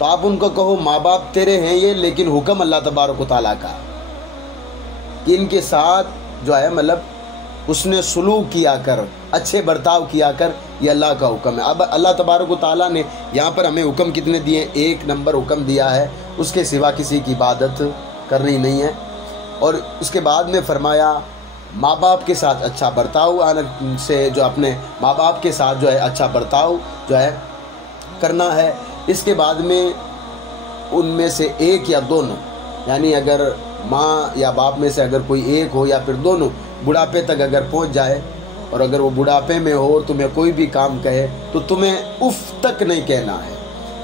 تو آپ ان کو کہو ماں باپ تیرے ہیں یہ، لیکن حکم اللہ تبارک و تعالیٰ کا کہ ان کے ساتھ جو ہے مطلب حسن سلوک کیا کر، اچھے برتاؤ کیا کر، یہ اللہ کا حکم ہے۔ اب اللہ تبارک و تعالیٰ نے یہاں پر ہمیں حکم کتنے دیے؟ ایک نمبر حکم دیا ہے، اس کے سوا کسی کی عبادت کرنی نہیں ہے۔ اور اس کے بعد میں فرمایا ماں باپ کے ساتھ اچھا برتاؤ سے جو اپنے ماں باپ کے ساتھ جو ہے اچھا برتاؤ جو ہے کرنا ہے۔ اس کے بعد میں ان میں سے ایک یا دونوں، یعنی اگر ماں یا باپ میں سے اگر کوئی ایک ہو یا پھر دونوں بڑھاپے تک اگر پہنچ جائے، اور اگر وہ بڑھاپے میں ہو اور تمہیں کوئی بھی کام کہے تو تمہیں اف تک نہیں کہنا ہے۔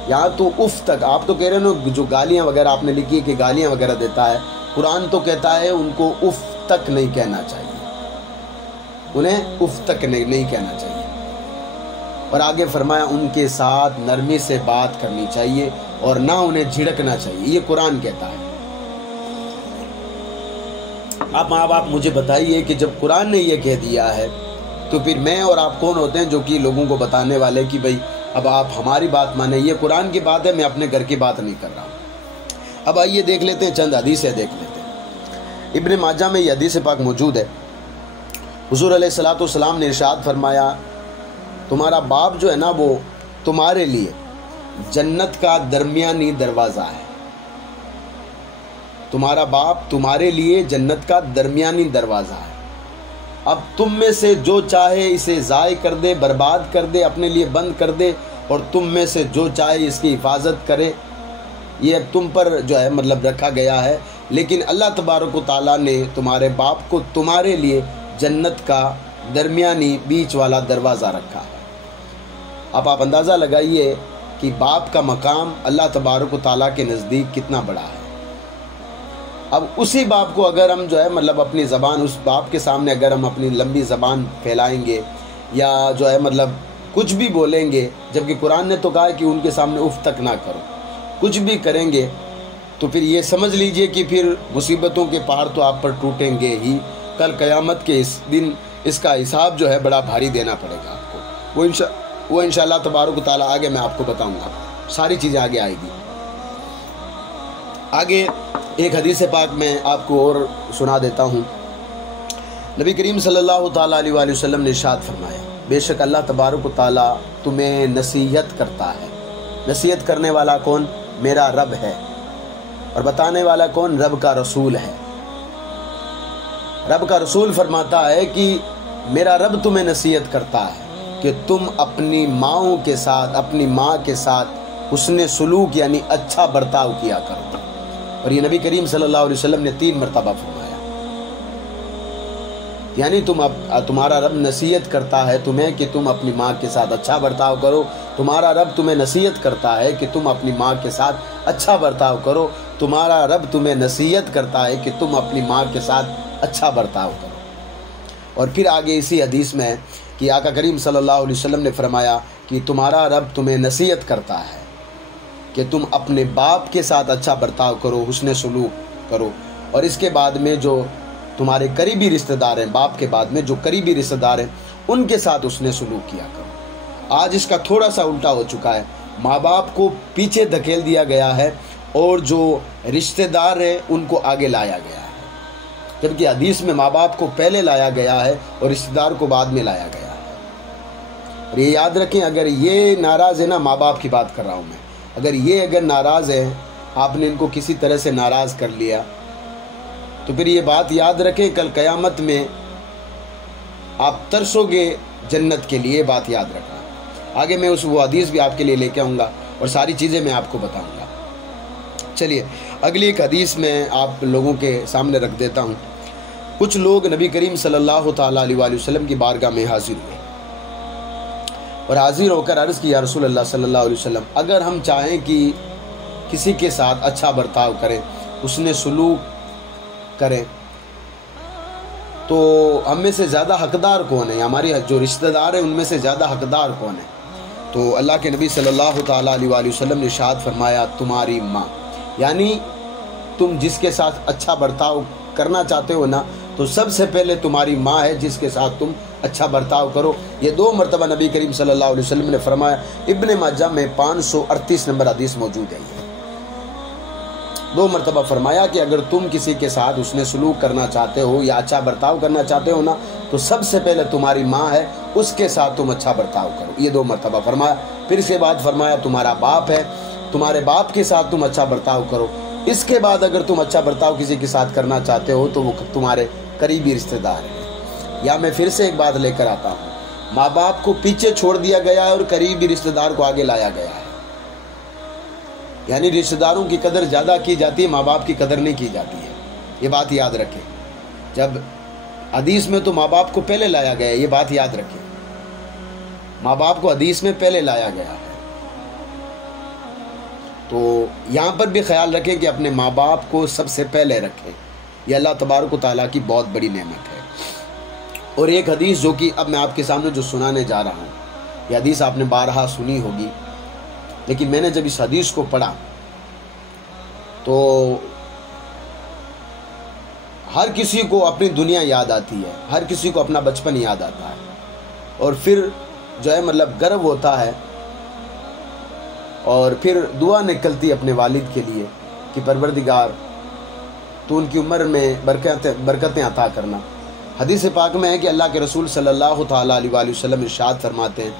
یہاں تو اف تک، آپ تو کہہ رہے ہیں جو گالیاں وغیرہ آپ نے لکھی کہ گالیاں وغیرہ دیتا ہے، قرآن تو کہتا ہے ان کو اف تک نہیں کہنا چاہیے، انہیں اف تک نہیں کہنا چاہیے۔ اور آگے فرمایا ان کے ساتھ نرمی سے بات کرنی چاہیے اور نہ انہیں جھڑکنا چاہیے، یہ قرآن کہتا ہے۔ آپ ماں باپ مجھے بتائیے کہ جب قرآن نے یہ کہہ دیا ہے تو پھر میں اور آپ کون ہوتے ہیں جو کہ لوگوں کو بتانے والے کہ بھائی اب آپ ہماری بات مانیں، یہ قرآن کی بات ہے، میں اپنے گھر کی بات نہیں کر رہا ہوں۔ اب آئیے دیکھ لیتے ہیں، چند حدیثیں دیکھ لیتے ہیں۔ ابن ماجہ میں یہ حدیث پاک موجود ہے۔ حضور علیہ الصلوۃ والسلام نے ارشاد فرمایا تمہارا باپ جو ہے نا وہ تمہارے لیے جنت کا درمیانی دروازہ ہے۔ تمہارا باپ تمہارے لیے جنت کا درمیانی دروازہ ہے۔ اب تم میں سے جو چاہے اسے ضائع کر دے، برباد کر دے، اپنے لیے بند کر دے، اور تم میں سے جو چاہے اس کی حفاظت کرے، یہ اب تم پر جو ہے مطلب رکھا گیا ہے۔ لیکن اللہ تبارک و تعالیٰ نے تمہارے باپ کو تمہارے لیے جنت کا درمیانی بیچ والا دروازہ رکھا ہے۔ اب آپ اندازہ لگائیے کہ باپ کا مقام اللہ تبارک و تعالیٰ کے نزدیک کتنا بڑا ہے۔ اب اسی باپ کو اگر ہم جو ہے مطلب اپنی زبان، اس باپ کے سامنے اگر ہم اپنی لمبی زبان پھیلائیں گے یا جو ہے مطلب کچھ بھی بولیں گے، جبکہ قرآن نے تو کہا کہ ان کے سامنے اف تک نہ کرو، کچھ بھی کریں گے تو پھر یہ سمجھ لیجئے کہ پھر مصیبتوں کے پہاڑ تو آپ پر ٹوٹیں گے ہی۔ کل قیامت کے اس دن اس کا حساب جو ہے بڑا بھاری دینا پڑے گا آپ کو۔ وہ انشاءاللہ تبارک و تعالیٰ آگے میں آپ کو بتاؤں گا، ساری چیزیں آگے آئے گی۔ آگے ایک حدیث پاک میں آپ کو اور سنا دیتا ہوں۔ نبی کریم صلی اللہ تعالیٰ علیہ وآلہ وسلم نے ارشاد فرمایا بے شک اللہ تبارک و تعالیٰ تمہیں نصیحت کرتا ہے۔ نصیحت کرنے والا کون؟ میرا رب ہے۔ اور بتانے والا کون؟ رب کا رسول ہے۔ رب کا رسول فرماتا ہے کہ میرا رب تمہیں نصیحت کرتا ہے کہ تم اپنی ماؤں کے ساتھ، اپنی ماں کے ساتھ حسن سلوک یعنی اچھا برتاؤ کیا کرو۔ اور یہ نبی کریم صلی اللہ علیہ وسلم نے 3 مرتبہ فرمایا، یعنی تمہارا رب نصیحت کرتا ہے تمہیں کہ تم اپنی ماں کے ساتھ اچھا برتاؤ کرو۔ تمہارا رب تمہیں نصیحت کرتا ہے کہ تم اپنی ماں کے ساتھ اچھا برتاؤ کرو۔ تمہارا رب تمہیں نصیحت کرتا ہے کہ تم اپنی ماں کے ساتھ اچھا برتاؤ کرو۔ اور پھر آگے اسی حدیث میں کہ آقا کریم صلی اللہ علیہ وسلم نے فرمایا کہ تمہارا رب تمہیں نصیحت کرتا ہے کہ تم اپنے باپ کے ساتھ اچھا برتاؤ کرو، حسن سلوک کرو۔ اور اس کے بعد میں جو تمہارے قریبی رشتہ دار ہیں، باپ کے بعد میں جو قریبی رشتہ دار ہیں ان کے ساتھ حسن سلوک کیا کرو۔ آج اس کا تھوڑا سا الٹا ہو چکا ہے، ماں باپ کو پیچھے دھکیل دیا گیا ہے اور جو رشتہ دار ہیں ان کو آگے لایا گیا ہے، جبکہ حدیث میں ماں باپ کو پہلے لایا گیا ہے اور رشتہ دار کو بعد میں لایا گیا ہے۔ اور یہ یاد رکھیں، اگر یہ ناراض ہے نا، ماں باپ کی بات کر رہا ہوں میں، اگر ناراض ہے، آپ نے ان کو کسی طرح سے ناراض کر لیا تو پھر یہ بات یاد رکھیں، کل قیامت میں آپ ترسو گے جنت کے لیے، بات یاد رکھنا۔ آگے میں وہ حدیث بھی آپ کے لیے لے کے آؤں گا اور ساری چیزیں میں آپ کو بتاؤں گا۔ چلیے اگلی ایک حدیث میں آپ لوگوں کے سامنے رکھ دیتا ہوں۔ کچھ لوگ نبی کریم صلی اللہ تعالیٰ علیہ وآلہ وسلم کی بارگاہ میں حاضر ہوئے اور حاضر ہو کر عرض کیا رسول اللہ صلی اللہ علیہ وسلم، اگر ہم چاہیں کہ کسی کے ساتھ اچھا برتاؤ کریں، حسن سلوک کریں، تو ہم میں سے زیادہ حقدار کون ہے؟ ہماری جو رشتہ دار ہیں ان میں سے زیادہ حقدار کون ہے؟ تو اللہ کے نبی صلی اللہ تعالیٰ علیہ وآلہ وسلم نے ارشاد فرمایا تمہاری ماں، یعنی تم جس کے ساتھ اچھا برتاؤ کرنا چاہتے ہو نا، تو سب سے پہلے تمہاری ماں ہے جس کے ساتھ تم اچھا برتاؤ کرو۔ یہ 2 مرتبہ نبی کریم صلی اللہ علیہ وسلم نے فرمایا۔ ابن ماجہ میں 538 نمبر حدیث موجود ہے۔ 2 مرتبہ فرمایا کہ اگر تم کسی کے ساتھ اس نے سلوک کرنا چاہتے ہو یا اچھا برتاؤ کرنا چاہتے ہو نا، تو سب سے پہلے تمہاری ماں ہے، اس کے ساتھ تم اچھا برتاؤ کرو. یہ 2 مرتبہ فرمایا. پھر اس کے بعد فرمایا تمہارا باپ ہے، تمہارے باپ کے ساتھ تم اچھا برتاؤ کرو. اس کے بعد اگر تم اچھا برتاؤ کسی کے ساتھ کرنا چاہتے ہو تو وہ تمہارے قریبی رشتہ دار ہیں. یا میں پھر سے ایک بات لے کر آتا ہوں، ماں باپ کو پیچھے چھوڑ دیا گیا ہے اور قریبی رشتہ دار کو آگے لایا گیا ہے. یعنی رشتہ داروں کی قدر زیادہ کی جاتی ہے، ماں باپ کی قدر نہیں کی جاتی ہے. یہ بات یاد رکھیں. جب حدیث میں تو ماں باپ کو پہلے لایا گیا ہے، یہ بات یاد رکھیں. ماں باپ کو حدیث میں پہلے لایا گیا ہے. تو یہاں پر بھی خیال رکھیں کہ اپنے ماں باپ کو سب سے پہلے رکھیں. یہ اللہ تبارک و تعالیٰ کی بہت بڑی نعمت ہے. اور ایک حدیث جو کہ اب میں آپ کے سامنے جو سنانے جا رہا ہوں، یہ حدیث آپ نے بارہا سنی ہوگی، لیکن میں نے جب اس حدیث کو پڑھا تو ہر کسی کو اپنی دنیا یاد آتی ہے، ہر کسی کو اپنا بچپن یاد آتا ہے. اور پھر جو ہے مطلب گرو ہوتا ہے اور پھر دعا نکلتی اپنے والد کے لیے کہ پروردگار تو ان کی عمر میں برکتیں عطا کرنا. حدیث پاک میں ہے کہ اللہ کے رسول صلی اللہ تعالیٰ علیہ وآلہ وسلم ارشاد فرماتے ہیں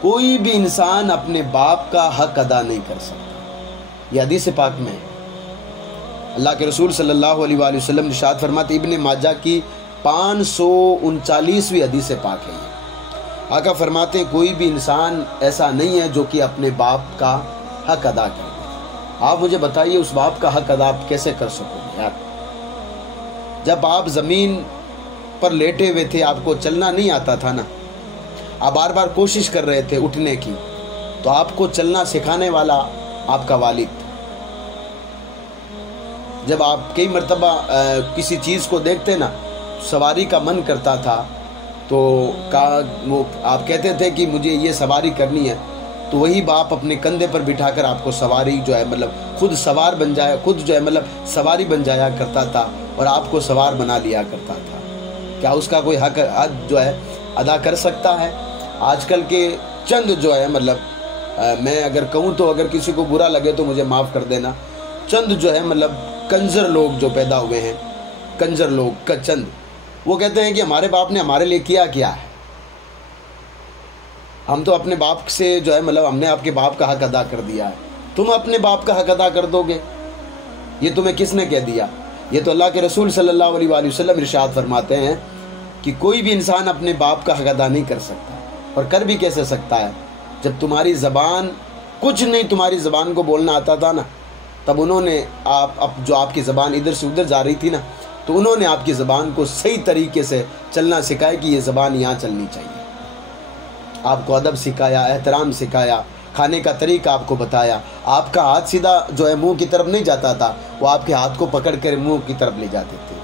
کوئی بھی انسان اپنے باپ کا حق ادا نہیں کر سکتا. یہ حدیث پاک میں ہے. اللہ کے رسول صلی اللہ علیہ وآلہ وسلم ارشاد فرماتے ابن ماجہ کی 539ویں حدیث پاک ہے. آقا فرماتے ہیں کوئی بھی انسان ایسا نہیں ہے جو کہ اپنے باپ کا حق ادا کر دے. آپ مجھے بتائیے اس باپ کا حق ادا کیسے کر سکو گے یار؟ جب آپ زمین پر لیٹے ہوئے تھے، آپ کو چلنا نہیں آتا تھا نا، آپ بار بار کوشش کر رہے تھے اٹھنے کی، تو آپ کو چلنا سکھانے والا آپ کا والد تھا. جب آپ کئی مرتبہ کسی چیز کو دیکھتے نا، سواری کا من کرتا تھا تو وہ آپ کہتے تھے کہ مجھے یہ سواری کرنی ہے، تو وہی باپ اپنے کندھے پر بٹھا کر آپ کو سواری جو ہے مطلب خود سوار بن جایا، خود جو ہے مطلب سواری بن جایا کرتا تھا اور آپ کو سوار بنا لیا کرتا تھا. کیا اس کا کوئی حق جو ہے ادا کر سکتا ہے؟ آج کل کے چند جو ہے مطلب میں اگر کہوں تو اگر کسی کو برا لگے تو مجھے معاف کر دینا، چند جو ہے مطلب کنجر لوگ جو پیدا ہوئے ہیں، کنجر لوگ کا چند، وہ کہتے ہیں کہ ہمارے باپ نے ہمارے لیے کیا ہے، ہم تو اپنے باپ سے جو ہے مطلب ہم نے آپ کے باپ کا حق ادا کر دیا ہے، تم اپنے باپ کا حق ادا کر دو گے؟ یہ تمہیں کس نے کہہ دیا؟ یہ تو اللہ کے رسول صلی اللہ علیہ وآلہ وسلم ارشاد فرماتے ہیں کہ کوئی بھی انسان اپنے باپ کا حق ادا نہیں کر سکتا. اور کر بھی کیسے سکتا ہے جب تمہاری زبان کچھ نہیں، تمہاری زبان کو بولنا آتا تھا نا، تب انہوں نے جو آپ کی زبان ادھر سے ادھر جا رہی تھی نا، تو انہوں نے آپ کی زبان کو صحیح طریقے سے چلنا سکھایا کہ یہ زبان یہاں چلنی چاہیے. آپ کو ادب سکھایا، احترام سکھایا، کھانے کا طریقہ آپ کو بتایا. آپ کا ہاتھ سیدھا جو ہے منہ کی طرف نہیں جاتا تھا، وہ آپ کے ہاتھ کو پکڑ کر منہ کی طرف لے جاتے تھے.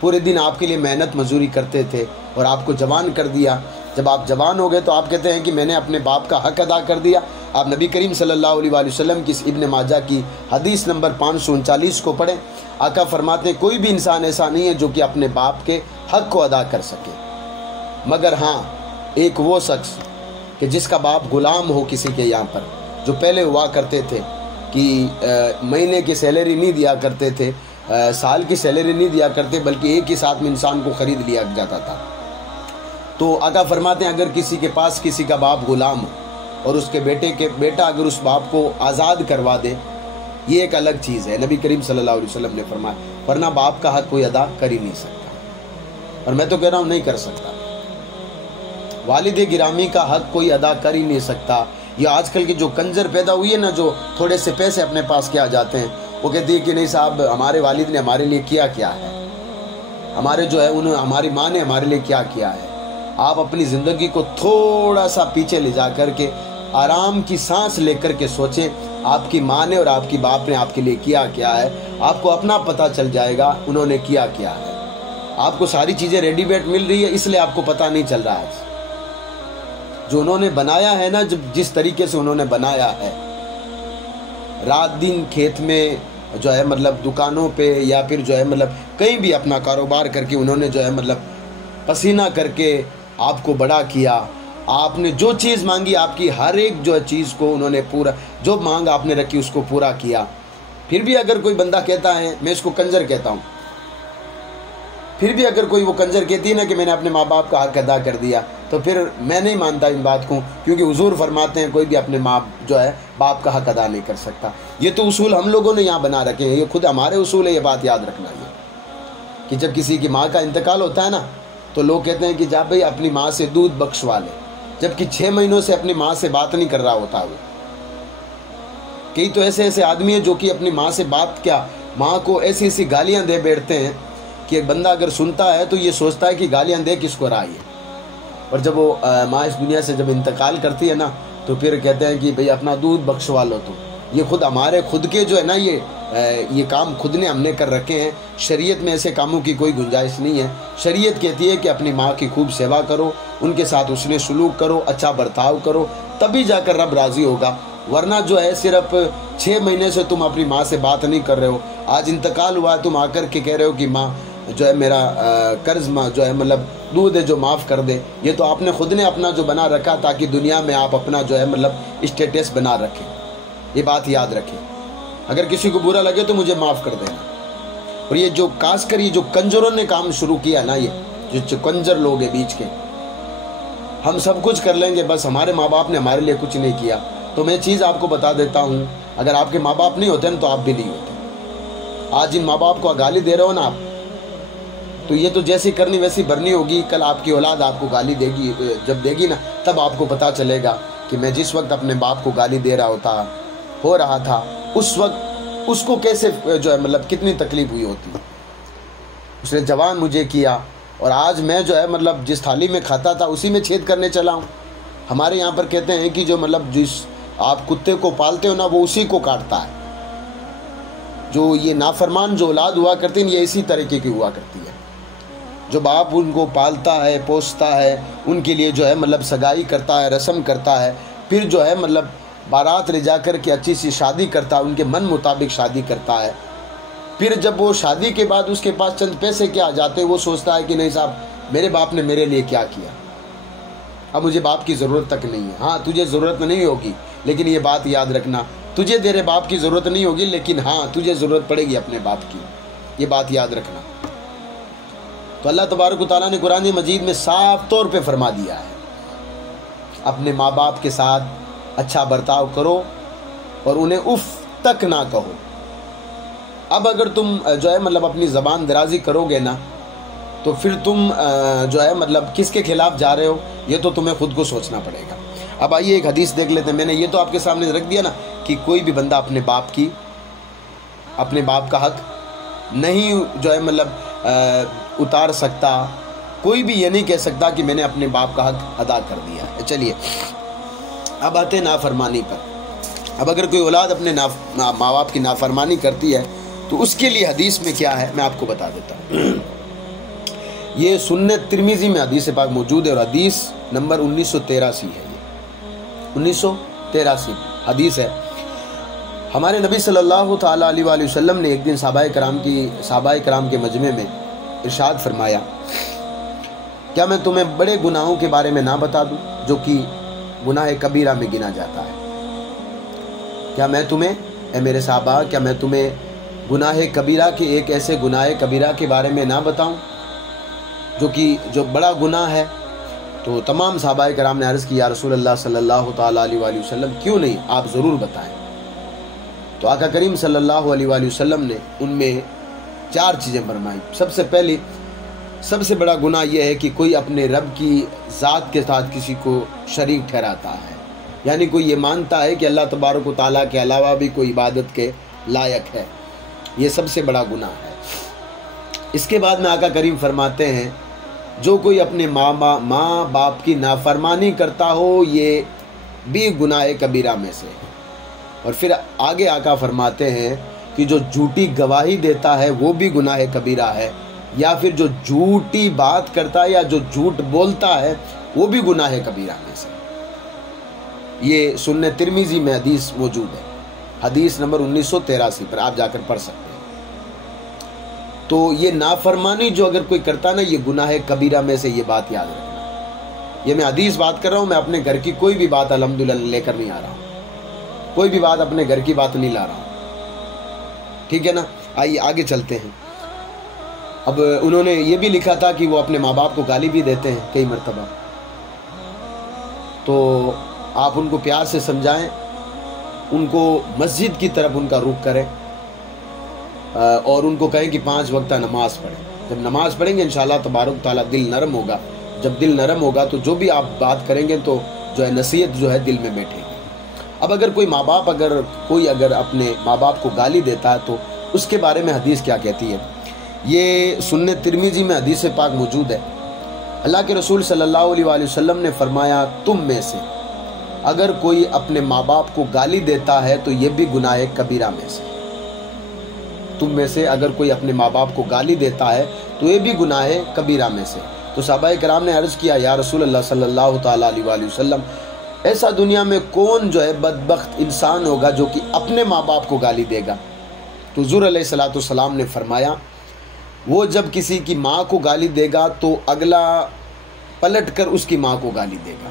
پورے دن آپ کے لیے محنت مزدوری کرتے تھے اور آپ کو جوان کر دیا. جب آپ جوان ہو گئے تو آپ کہتے ہیں کہ میں نے اپنے باپ کا حق ادا کر دیا. آپ نبی کریم صلی اللہ علیہ وآلہ وسلم کی ابن ماجہ کی حدیث نمبر 539 کو پڑھیں. آقا فرماتے ہیں کوئی بھی انسان ایسا نہیں ہے جو کہ اپنے باپ کے حق کو ادا کر سکے، مگر ہاں ایک وہ شخص کہ جس کا باپ غلام ہو کسی کے یہاں پر، جو پہلے ہوا کرتے تھے کہ مہینے کی سیلری نہیں دیا کرتے تھے، سال کی سیلری نہیں دیا کرتے، بلکہ ایک ہی ساتھ میں انسان کو خرید لیا جاتا تھا. تو آقا فرماتے ہیں اگر کسی کے پاس کسی کا باپ غلام ہو اور اس کے بیٹا اگر اس باپ کو آزاد کروا دے، یہ ایک الگ چیز ہے. نبی کریم صلی اللہ علیہ وسلم نے فرمایا ورنہ باپ کا حق کوئی ادا کر ہی نہیں سکتا. اور میں تو کہہ رہا ہوں نہیں کر سکتا. والد گرامی کا حق کوئی ادا کر ہی نہیں سکتا. یہ آج کل کی جو کنجر پیدا ہوئی ہے نا، جو تھوڑے سے پیسے اپنے پاس کیا جاتے ہیں، وہ کہتی ہے کہ نہیں صاحب ہمارے والد نے ہمارے لیے کیا ہے، ہمارے جو ہے ہماری ماں نے ہمارے لیے کیا ہے. آپ اپنی زندگی کو تھوڑا سا پیچھے لے جا کر کے آرام کی سانس لے کر کے سوچیں آپ کی ماں نے اور آپ کی باپ نے آپ کے لیے کیا ہے. آپ کو اپنا پتہ چل جائے گا انہوں نے کیا ہے. آپ کو ساری چیزیں ریڈی میڈ مل رہی ہے، اس لیے آپ کو پتہ نہیں چل رہا ہے. جو انہوں نے بنایا ہے نا، جس طریقے سے انہوں نے بنایا ہے، رات دن کھیت میں جو ہے مطلب دکانوں پہ یا پھر جو ہے مطلب کہیں بھی اپنا کاروبار کر کے انہوں نے جو ہے مطلب پسینہ کر کے آپ کو بڑا کیا. آپ نے جو چیز مانگی آپ کی ہر ایک جو چیز کو انہوں نے پورا، جو مانگ آپ نے رکھی اس کو پورا کیا. پھر بھی اگر کوئی بندہ کہتا ہے، میں اس کو کنجر کہتا ہوں، پھر بھی اگر کوئی وہ کنجر کہتی ہے نا کہ میں نے اپنے ماں باپ کا حق ادا کر دیا، تو پھر میں نہیں مانتا ان بات کو، کیونکہ حضور فرماتے ہیں کوئی بھی اپنے ماں باپ کا حق ادا نہیں کر سکتا۔ یہ تو اصول ہم لوگوں نے یہاں بنا رکھے ہیں، یہ خود ہمارے اصول ہے، یہ بات یاد رکھنا ہے کہ جب کسی کی ماں کا انتقال ہوتا ہے نا تو لوگ کہتے ہیں کہ جا بھائی اپنی ماں سے دودھ بخشوا لے، جبکہ 6 مہینوں سے اپنی ماں سے بات نہیں کر رہا ہوتا وہ۔ کئی تو ایسے آدمی ہیں جو کہ اپنی ماں سے بات کیا، ماں کو ایسی گالیاں دے بیٹھتے ہیں کہ ایک بندہ اگر سنتا ہے تو یہ سوچتا ہے کہ گالیاں دے کس کو رہا ہے، اور جب وہ ماں اس دنیا سے جب انتقال کرتی ہے نا تو پھر کہتے ہیں کہ بھئی اپنا دودھ بخشوا لو۔ تو یہ خود ہمارے خود کے جو ہے نا یہ کام خود نے ہم نے کر رکھے ہیں۔ شریعت میں ایسے کاموں کی کوئی گنجائش نہیں ہے۔ شریعت کہتی ہے کہ اپنی ماں کی خوب سیوا کرو، ان کے ساتھ اس نے سلوک کرو، اچھا برتاؤ کرو، تبھی جا کر رب راضی ہوگا۔ ورنہ جو ہے صرف 6 مہینے سے تم اپنی ماں سے بات نہیں کر رہے ہو، آج انتقال ہوا ہے، تم آ کر کے کہہ رہے ہو کہ ماں جو ہے میرا قرض جو ہے مطلب دودھ ہے جو معاف کر دے۔ یہ تو آپ نے خود نے اپنا جو بنا رکھا تاکہ دنیا میں آپ اپنا جو ہے مطلب اسٹیٹس بنا رکھیں۔ یہ بات یاد رکھیں، اگر کسی کو برا لگے تو مجھے معاف کر دینا۔ اور یہ جو خاص کر یہ جو کنجروں نے کام شروع کیا نا، یہ جو کنجر لوگ ہیں بیچ کے، ہم سب کچھ کر لیں گے بس ہمارے ماں باپ نے ہمارے لیے کچھ نہیں کیا۔ تو میں چیز آپ کو بتا دیتا ہوں، اگر آپ کے ماں باپ نہیں ہوتے نا تو آپ بھی نہیں ہوتے۔ آج ان ماں باپ کو گالی دے رہے ہو نا آپ، تو یہ تو جیسی کرنی ویسی بھرنی ہوگی۔ کل آپ کی اولاد آپ کو گالی دے گی، جب دے گی نا تب آپ کو پتہ چلے گا کہ میں جس وقت اپنے باپ کو گالی دے رہا تھا اس وقت اس کو کیسے جو ہے مطلب کتنی تکلیف ہوئی ہوتی۔ اس نے جوان مجھے کیا، اور آج میں جو ہے مطلب جس تھالی میں کھاتا تھا اسی میں چھید کرنے چلا ہوں۔ ہمارے یہاں پر کہتے ہیں کہ جو مطلب جس آپ کتے کو پالتے ہو نا وہ اسی کو کاٹتا ہے۔ جو یہ نافرمان جو اولاد ہوا کرتی ہیں یہ اسی طریقے کی ہوا کرتی ہے۔ جو باپ ان کو پالتا ہے، پوستا ہے، ان کے لیے جو ہے مطلب سگائی کرتا ہے، رسم کرتا ہے، پھر جو ہے مطلب بارات لے جا کر کے اچھی سی شادی کرتا ہے، ان کے من مطابق شادی کرتا ہے۔ پھر جب وہ شادی کے بعد اس کے پاس چند پیسے کیا آ جاتے، وہ سوچتا ہے کہ نہیں صاحب میرے باپ نے میرے لیے کیا کیا، اب مجھے باپ کی ضرورت تک نہیں ہے۔ ہاں تجھے ضرورت نہیں ہوگی، لیکن یہ بات یاد رکھنا، تجھے تیرے باپ کی ضرورت نہیں ہوگی، لیکن ہاں تجھے ضرورت پڑے گی اپنے باپ کی، یہ بات یاد رکھنا۔ تو اللہ تبارک و تعالیٰ نے قرآن مجید میں صاف طور پہ فرما دیا ہے اپنے ماں باپ کے ساتھ اچھا برتاؤ کرو اور انہیں اف تک نہ کہو۔ اب اگر تم جو ہے مطلب اپنی زبان درازی کرو گے نا تو پھر تم جو ہے مطلب کس کے خلاف جا رہے ہو، یہ تو تمہیں خود کو سوچنا پڑے گا۔ اب آئیے ایک حدیث دیکھ لیتے ہیں۔ میں نے یہ تو آپ کے سامنے رکھ دیا نا کہ کوئی بھی بندہ اپنے باپ کا حق نہیں جو ہے مطلب اتار سکتا، کوئی بھی یہ نہیں کہہ سکتا کہ میں نے اپنے باپ کا حق ادا کر دیا ہے۔ چلیے اب آتے ہیں نافرمانی پر۔ اب اگر کوئی اولاد اپنے ماں باپ کی نافرمانی کرتی ہے تو اس کے لیے حدیث میں کیا ہے میں آپ کو بتا دیتا ہوں۔ یہ سنن ترمذی میں حدیث پاک موجود ہے، اور حدیث نمبر 1983 ہے۔ یہ 1983 حدیث ہے۔ ہمارے نبی صلی اللہ تعالیٰ علیہ وآلہ وسلم نے ایک دن صحابہ کرام کے مجمع میں ارشاد فرمایا، کیا میں تمہیں بڑے گناہوں کے بارے میں نہ بتا دوں جو کہ گناہ کبیرہ میں گنا جاتا ہے؟ کیا میں تمہیں اے میرے صحابہ کیا میں تمہیں گناہ کبیرہ کے ایک ایسے گناہ کبیرہ کے بارے میں نہ بتاؤں جو بڑا گناہ ہے؟ تو تمام صحابہ کرام نے عرض کی یا رسول اللہ صلی اللہ تعالیٰ علیہ وآلہ وسلم کیوں نہیں، آپ ضرور بتائیں۔ تو آقا کریم صلی اللہ علیہ وآلہ وسلم نے ان میں 4 چیزیں فرمائی۔ سب سے پہلی سب سے بڑا گناہ یہ ہے کہ کوئی اپنے رب کی ذات کے ساتھ کسی کو شریک ٹھہراتا ہے، یعنی کوئی یہ مانتا ہے کہ اللہ تبارک و تعالیٰ کے علاوہ بھی کوئی عبادت کے لائق ہے، یہ سب سے بڑا گناہ ہے۔ اس کے بعد میں آقا کریم فرماتے ہیں جو کوئی اپنے ماں باپ کی نافرمانی کرتا ہو یہ بھی گناہ کبیرہ میں سے ہے۔ اور پھر آگے آقا فرماتے ہیں کہ جو جھوٹی گواہی دیتا ہے وہ بھی گناہ کبیرہ ہے، یا پھر جو جھوٹی بات کرتا ہے یا جو جھوٹ بولتا ہے وہ بھی گناہ کبیرہ میں سے۔ یہ سنن ترمذی میں حدیث موجود ہے، حدیث نمبر 1983 پر آپ جا کر پڑھ سکتے ہیں۔ تو یہ نافرمانی جو اگر کوئی کرتا نا یہ گناہ کبیرہ میں سے، یہ بات یاد رکھنا۔ یہ میں حدیث بات کر رہا ہوں، میں اپنے گھر کی کوئی بھی بات الحمدللہ لے کر نہیں آ رہا ہوں، کوئی بھی بات اپنے گھر کی بات نہیں لا رہا ہوں۔ ٹھیک ہے نا. آئیے آگے چلتے ہیں. اب انہوں نے یہ بھی لکھا تھا کہ وہ اپنے ماں باپ کو گالی بھی دیتے ہیں کئی مرتبہ، تو آپ ان کو پیار سے سمجھائیں، ان کو مسجد کی طرف ان کا رخ کریں اور ان کو کہیں کہ 5 وقتہ نماز پڑھیں. جب نماز پڑھیں گے انشاءاللہ تبارک تعالیٰ دل نرم ہوگا. جب دل نرم ہوگا تو جو بھی آپ بات کریں گے تو جو ہے نصیحت جو ہے دل میں بیٹھے گی. اب اگر کوئی ماں باپ کوئی اپنے ماں باپ کو گالی دیتا ہے تو اس کے بارے میں حدیث کیا کہتی ہے. یہ سنن ترمذی میں حدیث پاک موجود ہے. اللہ کے رسول صلی اللہ علیہ وآلہ وسلم نے فرمایا تم میں سے اگر کوئی اپنے ماں باپ کو گالی دیتا ہے تو یہ بھی گناہ کبیرہ میں سے. تم میں سے اگر کوئی اپنے ماں باپ کو گالی دیتا ہے تو یہ بھی گناہ کبیرہ میں سے. تو صحابہ کرام نے عرض کیا یا رسول اللہ صلی اللہ تعالیٰ علیہ وآلہ وسلم، ایسا دنیا میں کون جو ہے بدبخت انسان ہوگا جو کہ اپنے ماں باپ کو گالی دے گا؟ تو حضور علیہ الصلوۃ والسلام نے فرمایا وہ جب کسی کی ماں کو گالی دے گا تو اگلا پلٹ کر اس کی ماں کو گالی دے گا،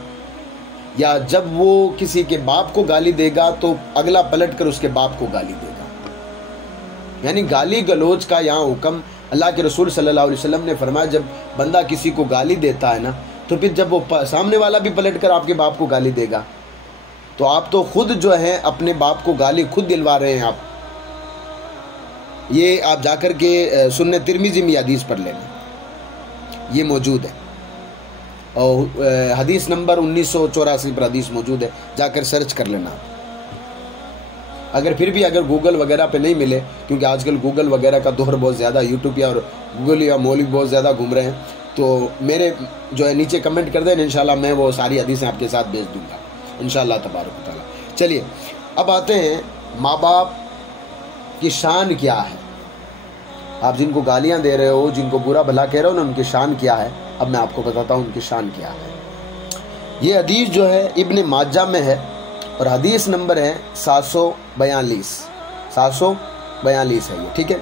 یا جب وہ کسی کے باپ کو گالی دے گا تو اگلا پلٹ کر اس کے باپ کو گالی دے گا. یعنی گالی گلوچ کا یہاں حکم اللہ کے رسول صلی اللہ علیہ وسلم نے فرمایا جب بندہ کسی کو گالی دیتا ہے نا تو پھر جب وہ سامنے والا بھی پلٹ کر آپ کے باپ کو گالی دے گا تو آپ تو خود جو ہے اپنے باپ کو گالی خود دلوا رہے ہیں. یہ آپ جا کر کے سنن ترمذی میں حدیث پڑھ لینا، یہ موجود ہے، اور حدیث نمبر 1984 پر حدیث موجود ہے، جا کر سرچ کر لینا. اگر پھر بھی گوگل وغیرہ پہ نہیں ملے، کیونکہ آج کل گوگل وغیرہ کا دور بہت زیادہ، یوٹیوب یا اور گوگل یا مولوی بہت زیادہ گھوم رہے ہیں، تو میرے جو ہے نیچے کمنٹ کر دیں، انشاءاللہ میں وہ ساری حدیثیں آپ کے ساتھ بھیج دوں گا انشاءاللہ تبارک و تعالیٰ. چلیے اب آتے ہیں ماں باپ کی شان کیا ہے. آپ جن کو گالیاں دے رہے ہو، جن کو برا بھلا کہہ رہے ہو نا، ان کی شان کیا ہے. اب میں آپ کو بتاتا ہوں ان کی شان کیا ہے. یہ حدیث جو ہے ابن ماجہ میں ہے اور حدیث نمبر ہے 742 ہے یہ، ٹھیک ہے.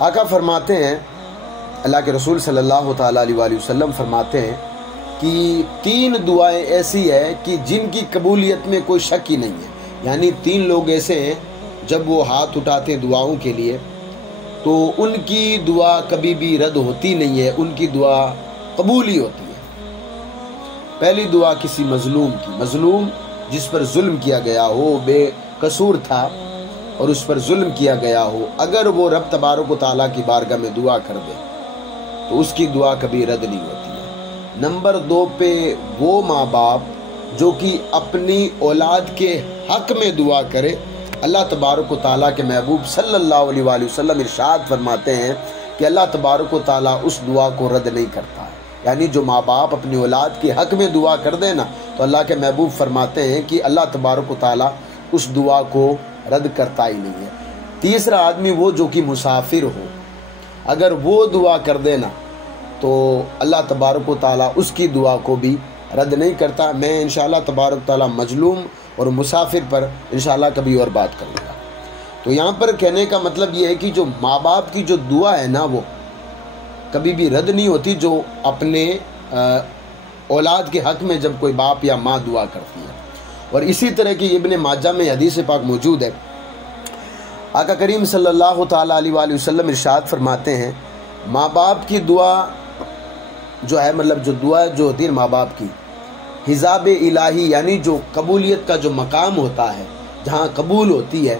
آقا فرماتے ہیں، اللہ کے رسول صلی اللہ تعالیٰ علیہ وآلہ وسلم فرماتے ہیں کہ 3 دعائیں ایسی ہیں کہ جن کی قبولیت میں کوئی شک ہی نہیں ہے. یعنی 3 لوگ ایسے ہیں جب وہ ہاتھ اٹھاتے ہیں دعاؤں کے لیے تو ان کی دعا کبھی بھی رد ہوتی نہیں ہے، ان کی دعا قبول ہی ہوتی ہے. پہلی دعا کسی مظلوم کی، مظلوم جس پر ظلم کیا گیا ہو، بے قصور تھا اور اس پر ظلم کیا گیا ہو، اگر وہ رب تبارک و تعالیٰ کی بارگاہ میں دعا کر دے تو اس کی دعا کبھی رد نہیں ہوتی ہے. نمبر 2 پہ وہ ماں باپ جو کہ اپنی اولاد کے حق میں دعا کرے. اللہ تبارک و تعالیٰ کے محبوب صلی اللہ علیہ وآلہ وسلم ارشاد فرماتے ہیں کہ اللہ تبارک و تعالیٰ اس دعا کو رد نہیں کرتا ہے. یعنی جو ماں باپ اپنی اولاد کے حق میں دعا کر دیں نا تو اللہ کے محبوب فرماتے ہیں کہ اللہ تبارک و تعالیٰ اس دعا کو رد کرتا ہی نہیں ہے. تیسرا آدمی وہ جو کہ مسافر ہو، اگر وہ دعا کر دے نا تو اللہ تبارک و تعالیٰ اس کی دعا کو بھی رد نہیں کرتا. میں انشاءاللہ تبارک و تعالیٰ مظلوم اور مسافر پر انشاءاللہ کبھی اور بات کروں گا. تو یہاں پر کہنے کا مطلب یہ ہے کہ جو ماں باپ کی جو دعا ہے نا وہ کبھی بھی رد نہیں ہوتی، جو اپنے اولاد کے حق میں جب کوئی باپ یا ماں دعا کرتی ہے. اور اسی طرح کی ابن ماجہ میں حدیث پاک موجود ہے. آقا کریم صلی اللہ تعالیٰ علیہ وآلہ وسلم ارشاد فرماتے ہیں ماں باپ کی دعا جو ہے، مطلب جو دعا جو ہوتی ہے ماں باپ کی، حجاب الہی یعنی جو قبولیت کا جو مقام ہوتا ہے، جہاں قبول ہوتی ہے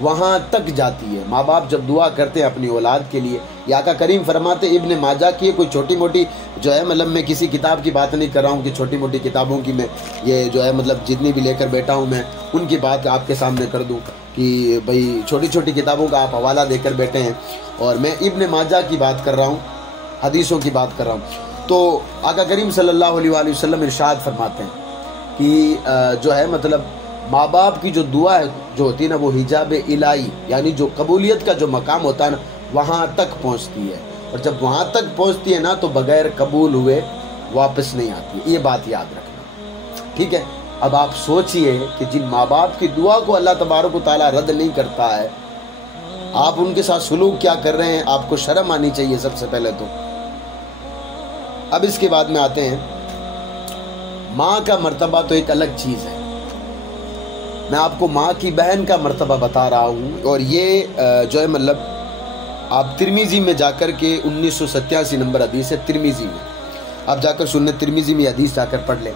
وہاں تک جاتی ہے. ماں باپ جب دعا کرتے ہیں اپنی اولاد کے لیے، یہ آقا کریم فرماتے ابن ماجہ کی کوئی چھوٹی موٹی جو ہے، مطلب میں کسی کتاب کی بات نہیں کر رہا ہوں کہ چھوٹی موٹی کتابوں کی میں یہ جو ہے مطلب جتنی بھی لے کر بیٹھا ہوں میں ان کی بات آپ کے سامنے کر دوں کہ بھئی چھوٹی چھوٹی کتابوں کا آپ حوالہ دے کر بیٹھے ہیں، اور میں ابن ماجہ کی بات کر رہا ہوں، حدیثوں کی بات کر رہا ہوں. تو آقا کریم صلی اللہ علیہ وآلہ وسلم ارشاد فرماتے ہیں کہ جو ہے مطلب ماں باپ کی جو دعا ہے جو ہوتی ہے نا وہ حجاب الہی یعنی جو قبولیت کا جو مقام ہوتا ہے نا وہاں تک پہنچتی ہے، اور جب وہاں تک پہنچتی ہے نا تو بغیر قبول ہوئے واپس نہیں آتی. یہ بات یاد رکھنا، ٹھیک ہے. اب آپ سوچئے کہ جن ماں باپ کی دعا کو اللہ تبارک و تعالیٰ رد نہیں کرتا ہے، آپ ان کے ساتھ سلوک کیا کر رہے ہیں؟ آپ کو شرم آنی چاہیے سب سے پہلے تو. اب اس کے بعد میں آتے ہیں، ماں کا مرتبہ تو ایک الگ چیز ہے. میں آپ کو ماں کی بہن کا مرتبہ بتا رہا ہوں، اور یہ جو ہے مطلب آپ ترمذی میں جا کر کے 1987 نمبر حدیث ہے ترمذی میں، آپ جا کر سنیں، ترمذی میں حدیث جا کر پڑھ لیں۔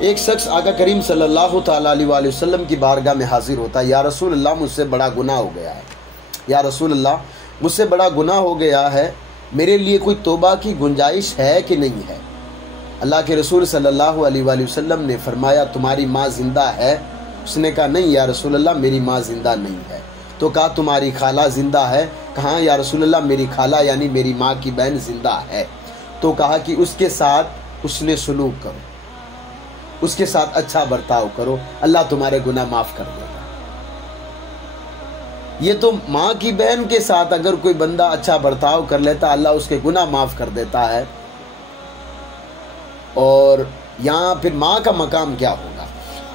ایک شخص آقا کریم صلی اللہ تعالیٰ علیہ وآلہ وسلم کی بارگاہ میں حاضر ہوتا ہے، یا رسول اللہ مجھ سے بڑا گناہ ہو گیا ہے، یا رسول اللہ مجھ سے بڑا گناہ ہو گیا ہے، میرے لیے کوئی توبہ کی گنجائش ہے کہ نہیں ہے؟ اللہ کے رسول صلی اللہ علیہ وآلہ وسلم نے فرمایا تمہاری ماں زندہ ہے؟ اس نے کہا نہیں یا رسول اللہ میری ماں زندہ نہیں ہے۔ تو کہا تمہاری خالہ زندہ ہے؟ کہا یا رسول اللہ میری خالہ یعنی میری ماں کی بہن زندہ ہے۔ تو کہا کہ اس کے ساتھ حسن سلوک کرو، اس کے ساتھ اچھا برتاؤ کرو، اللہ تمہارے گناہ معاف کر دے گا۔ یہ تو ماں کی بہن کے ساتھ اگر کوئی بندہ اچھا برتاؤ کر لیتا اللہ اس کے گناہ معاف کر دیتا ہے، اور یہاں پھر ماں کا مقام کیا ہوگا؟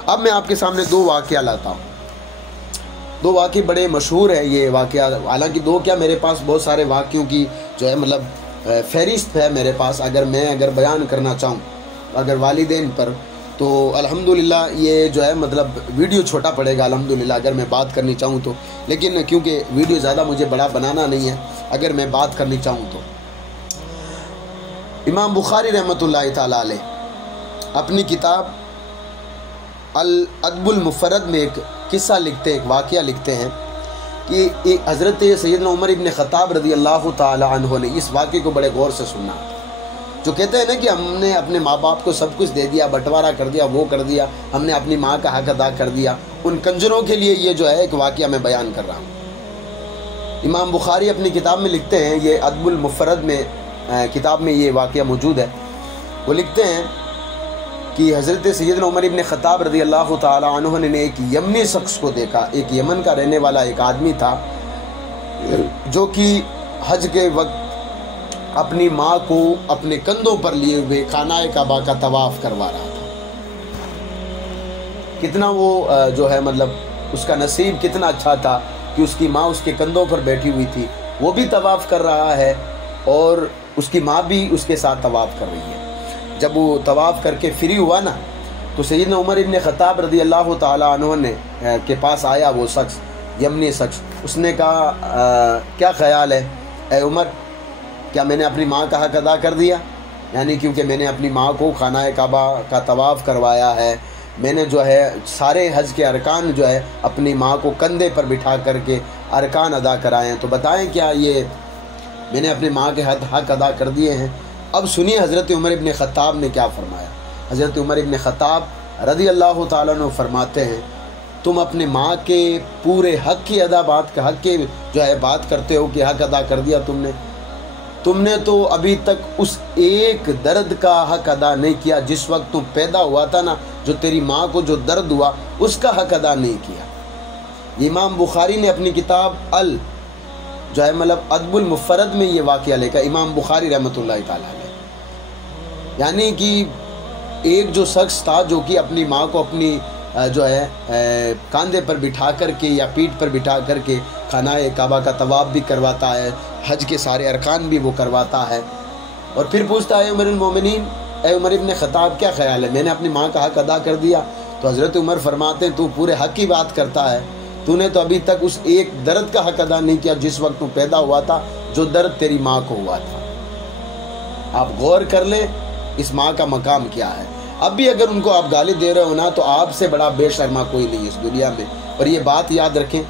اب میں آپ کے سامنے دو واقعہ لاتا ہوں، دو واقعے بڑے مشہور ہیں یہ واقعہ، حالانکہ دو کیا میرے پاس بہت سارے واقعوں کی جو ہے مطلب فہرست ہے میرے پاس، اگر بیان کرنا چاہوں اگر والدین پر تو الحمدللہ یہ جو ہے مطلب ویڈیو چھوٹا پڑے گا الحمدللہ اگر میں بات کرنی چاہوں تو، لیکن کیونکہ ویڈیو زیادہ مجھے بڑا بنانا نہیں ہے، اگر میں بات کرنی چاہوں تو امام بخاری رحمۃ اللہ تعالیٰ علیہ اپنی کتاب الادب المفرد میں ایک قصہ لکھتے ہیں، ایک واقعہ لکھتے ہیں کہ حضرت سیدنا عمر ابن خطاب رضی اللہ تعالی عنہ نے اس واقعے کو بڑے غور سے سنا، جو کہتے ہیں نا کہ ہم نے اپنے ماں باپ کو سب کچھ دے دیا، بٹوارا کر دیا، وہ کر دیا، ہم نے اپنی ماں کا حق ادا کر دیا، ان کنجروں کے لیے یہ جو ہے ایک واقعہ میں بیان کر رہا ہوں۔ امام بخاری اپنی کتاب میں لکھتے ہیں، یہ ادب المفرد میں کتاب میں یہ واقعہ موجود ہے، وہ لکھتے ہیں کہ حضرت سیدنا عمر ابن خطاب رضی اللہ تعالی عنہ نے ایک یمنی شخص کو دیکھا، ایک یمن کا رہنے والا ایک آدمی تھا جو کہ حج کے وقت اپنی ماں کو اپنے کندھوں پر لیے ہوئے خانہ کعبہ کا طواف کروا رہا تھا۔ کتنا وہ جو ہے مطلب اس کا نصیب کتنا اچھا تھا کہ اس کی ماں اس کے کندھوں پر بیٹھی ہوئی تھی، وہ بھی طواف کر رہا ہے اور اس کی ماں بھی اس کے ساتھ طواف کر رہی ہے۔ جب وہ طواف کر کے فری ہوا نا تو سیدنا عمر ابن خطاب رضی اللہ تعالی عنہ نے کے پاس آیا وہ شخص، یمنی شخص، اس نے کہا کیا خیال ہے اے عمر، کیا میں نے اپنی ماں کا حق ادا کر دیا؟ یعنی کیونکہ میں نے اپنی ماں کو خانہ کعبہ کا طواف کروایا ہے، میں نے جو ہے سارے حج کے ارکان جو ہے اپنی ماں کو کندھے پر بٹھا کر کے ارکان ادا کرائے ہیں، تو بتائیں کیا یہ میں نے اپنی ماں کے حق ادا کر دیے ہیں؟ اب سنیے حضرت عمر ابن خطاب نے کیا فرمایا۔ حضرت عمر ابن خطاب رضی اللہ تعالیٰ عنہ فرماتے ہیں تم اپنے ماں کے پورے حق کی حق کے جو ہے بات کرتے ہو کہ حق ادا کر دیا تم نے تو ابھی تک اس ایک درد کا حق ادا نہیں کیا جس وقت تم پیدا ہوا تھا نا، جو تیری ماں کو جو درد ہوا اس کا حق ادا نہیں کیا۔ امام بخاری نے اپنی کتاب جو ہے مطلب ادب المفرد میں یہ واقعہ لکھا، امام بخاری رحمۃ اللہ تعالیٰ علیہ، یعنی کہ ایک جو شخص تھا جو کہ اپنی ماں کو اپنی جو ہے کاندھے پر بٹھا کر کے یا پیٹھ پر بٹھا کر کے خانہ کعبہ کا طواف بھی کرواتا ہے، حج کے سارے ارکان بھی وہ کرواتا ہے، اور پھر پوچھتا ہے عمر المومنین اے عمر ابن خطاب کیا خیال ہے، میں نے اپنی ماں کا حق ادا کر دیا؟ تو حضرت عمر فرماتے ہیں تو پورے حق کی بات کرتا ہے، تو نے تو ابھی تک اس ایک درد کا حق ادا نہیں کیا جس وقت تو پیدا ہوا تھا، جو درد تیری ماں کو ہوا تھا۔ آپ غور کر لیں اس ماں کا مقام کیا ہے۔ اب بھی اگر ان کو آپ گالی دے رہے ہو نا تو آپ سے بڑا بے شرما کوئی نہیں اس دنیا میں، اور یہ بات یاد رکھیں۔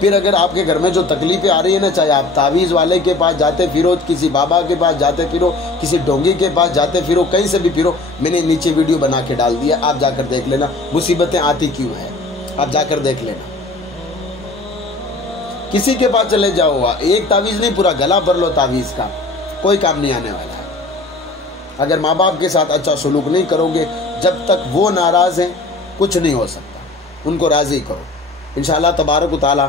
پھر اگر آپ کے گھر میں جو تکلیفیں آ رہی ہیں نا، چاہے آپ تعویذ والے کے پاس جاتے پھرو، کسی بابا کے پاس جاتے پھرو، کسی ڈونگی کے پاس جاتے پھرو، کہیں سے بھی پھرو، میں نے نیچے ویڈیو بنا کے ڈال دیا، آپ جا کر دیکھ لینا مصیبتیں آتی کیوں ہیں، آپ جا کر دیکھ لینا۔ کسی کے پاس چلے جاؤ، ایک تعویذ نہیں پورا گلا بھر لو تعویذ کا، کوئی کام نہیں آنے والا ہے۔ اگر ماں باپ کے ساتھ اچھا سلوک نہیں کرو گے، جب تک وہ ناراض ہیں کچھ نہیں ہو سکتا، ان کو راضی کرو، انشاءاللہ تبارک و تعالی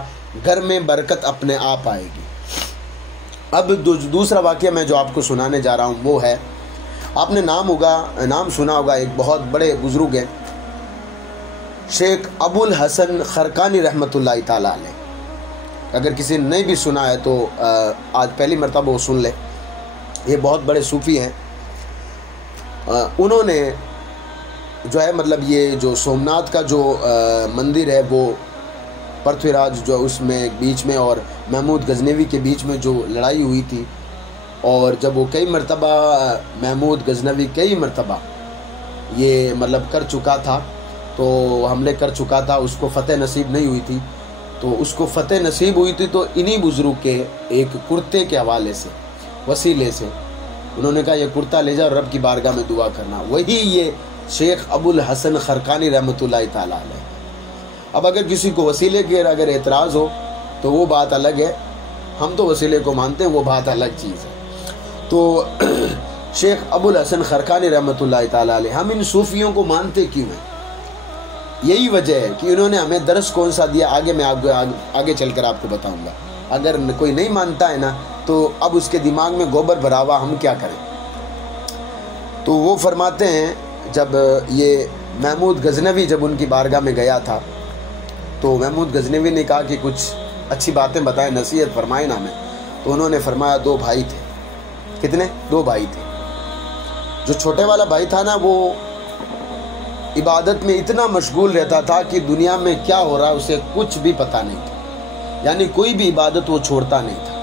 گھر میں برکت اپنے آپ آئے گی۔ اب دوسرا واقعہ میں جو آپ کو سنانے جا رہا ہوں وہ ہے، آپ نے نام سنا ہوگا، ایک بہت بڑے بزرگ ہیں شیخ ابو الحسن خرقانی رحمۃ اللہ تعالی علیہ، اگر کسی نے نہیں بھی سنا ہے تو آج پہلی مرتبہ وہ سن لے، یہ بہت بڑے صوفی ہیں۔ انہوں نے جو ہے مطلب یہ جو سومناتھ کا جو مندر ہے وہ پرتھوی راج جو اس میں بیچ میں اور محمود غزنوی کے بیچ میں جو لڑائی ہوئی تھی، اور جب وہ کئی مرتبہ محمود غزنوی کئی مرتبہ یہ مطلب کر چکا تھا، تو حملے کر چکا تھا، اس کو فتح نصیب نہیں ہوئی تھی، تو اس کو فتح نصیب ہوئی تھی تو انہی بزرگ کے ایک کرتے کے حوالے سے وسیلے سے انہوں نے کہا یہ کرتا لے جا اور رب کی بارگاہ میں دعا کرنا، وہی یہ شیخ ابو الحسن خرقانی رحمۃ اللہ تعالیٰ علیہ۔ اب اگر کسی کو وسیلے کے اگر اعتراض ہو تو وہ بات الگ ہے، ہم تو وسیلے کو مانتے ہیں، وہ بات الگ چیز ہے۔ تو شیخ ابو الحسن خرقانی رحمۃ اللہ تعالیٰ علیہ، ہم ان صوفیوں کو مانتے کیوں ہیں؟ یہی وجہ ہے کہ انہوں نے ہمیں درس کون سا دیا، آگے میں آپ کو آگے چل کر آپ کو بتاؤں گا۔ اگر کوئی نہیں مانتا ہے نا تو اب اس کے دماغ میں گوبر بھرا ہوا، ہم کیا کریں؟ تو وہ فرماتے ہیں جب یہ محمود غزنوی جب ان کی بارگاہ میں گیا تھا تو محمود غزنوی نے کہا کہ کچھ اچھی باتیں بتائیں، نصیحت فرمائیں نا ہمیں۔ تو انہوں نے فرمایا 2 بھائی تھے۔ کتنے؟ 2 بھائی تھے۔ جو چھوٹے والا بھائی تھا نا وہ عبادت میں اتنا مشغول رہتا تھا کہ دنیا میں کیا ہو رہا اسے کچھ بھی پتہ نہیں تھا، یعنی کوئی بھی عبادت وہ چھوڑتا نہیں تھا۔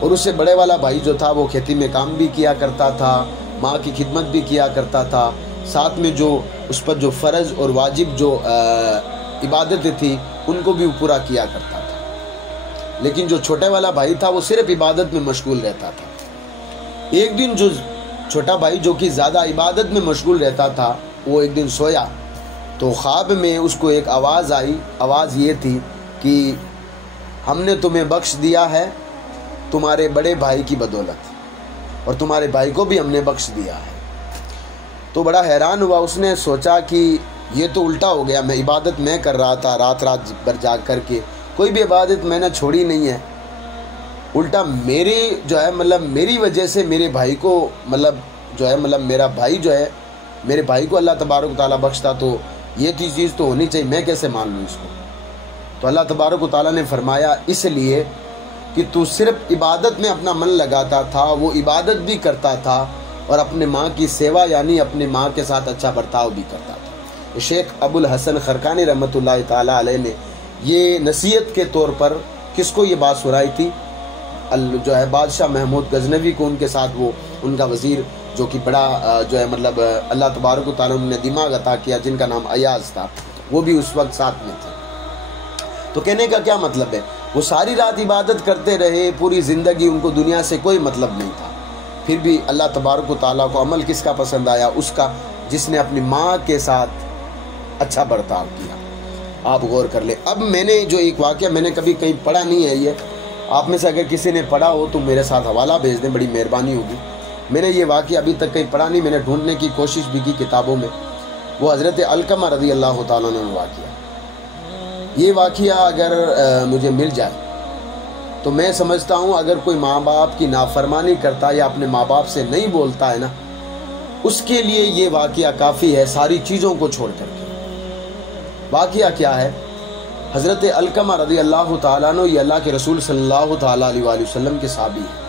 اور اس سے بڑے والا بھائی جو تھا وہ کھیتی میں کام بھی کیا کرتا تھا، ماں کی خدمت بھی کیا کرتا تھا، ساتھ میں جو اس پر جو فرض اور واجب جو عبادتیں تھی ان کو بھی پورا کیا کرتا تھا۔ لیکن جو چھوٹے والا بھائی تھا وہ صرف عبادت میں مشغول رہتا تھا۔ ایک دن جو چھوٹا بھائی جو کہ زیادہ عبادت میں مشغول رہتا تھا وہ ایک دن سویا تو خواب میں اس کو ایک آواز آئی، آواز یہ تھی کہ ہم نے تمہیں بخش دیا ہے تمہارے بڑے بھائی کی بدولت، اور تمہارے بھائی کو بھی ہم نے بخش دیا ہے۔ تو بڑا حیران ہوا، اس نے سوچا کہ یہ تو الٹا ہو گیا، میں عبادت میں کر رہا تھا رات بھر جاگ کر کے، کوئی بھی عبادت میں نے چھوڑی نہیں ہے، الٹا میری جو ہے مطلب میری وجہ سے میرے بھائی کو میرا بھائی جو ہے میرے بھائی کو اللہ تبارک و تعالیٰ بخشتا، تو یہ چیز تو ہونی چاہیے، میں کیسے مان لوں اس کو؟ تو اللہ تبارک و تعالیٰ نے فرمایا اس لیے کہ تو صرف عبادت میں اپنا من لگاتا تھا، وہ عبادت بھی کرتا تھا اور اپنے ماں کی سیوا یعنی اپنے ماں کے ساتھ اچھا برتاؤ بھی کرتا تھا۔ شیخ ابو الحسن خرقانی رحمۃ اللہ تعالیٰ علیہ نے یہ نصیحت کے طور پر کس کو یہ بات سنائی تھی؟ جو ہے بادشاہ محمود غزنوی کو، ان کے ساتھ وہ ان کا وزیر جو کہ بڑا جو ہے مطلب اللہ تبارک و تعالیٰ نے دماغ عطا کیا، جن کا نام ایاز تھا، وہ بھی اس وقت ساتھ میں تھے۔ تو کہنے کا کیا مطلب ہے؟ وہ ساری رات عبادت کرتے رہے، پوری زندگی ان کو دنیا سے کوئی مطلب نہیں تھا، پھر بھی اللہ تبارک و تعالیٰ کو عمل کس کا پسند آیا؟ اس کا جس نے اپنی ماں کے ساتھ اچھا برتاؤ کیا۔ آپ غور کر لیں۔ اب میں نے جو ایک واقعہ میں نے کبھی کہیں پڑھا نہیں ہے، یہ آپ میں سے اگر کسی نے پڑھا ہو تو میرے ساتھ حوالہ بھیج دیں، بڑی مہربانی ہوگی۔ میں نے یہ واقعہ ابھی تک کہیں پڑھا نہیں، میں نے ڈھونڈنے کی کوشش بھی کی کتابوں میں۔ وہ حضرت علقمہ رضی اللہ تعالیٰ عنہ واقعہ، یہ واقعہ اگر مجھے مل جائے تو میں سمجھتا ہوں اگر کوئی ماں باپ کی نافرمانی کرتا یا اپنے ماں باپ سے نہیں بولتا ہے نا، اس کے لیے یہ واقعہ کافی ہے ساری چیزوں کو چھوڑ کر کے۔ واقعہ کیا ہے؟ حضرت علقمہ رضی اللہ تعالیٰ عنہ یہ اللہ کے رسول صلی اللہ تعالیٰ علیہ وآلہ وسلم کے صحابی ہیں۔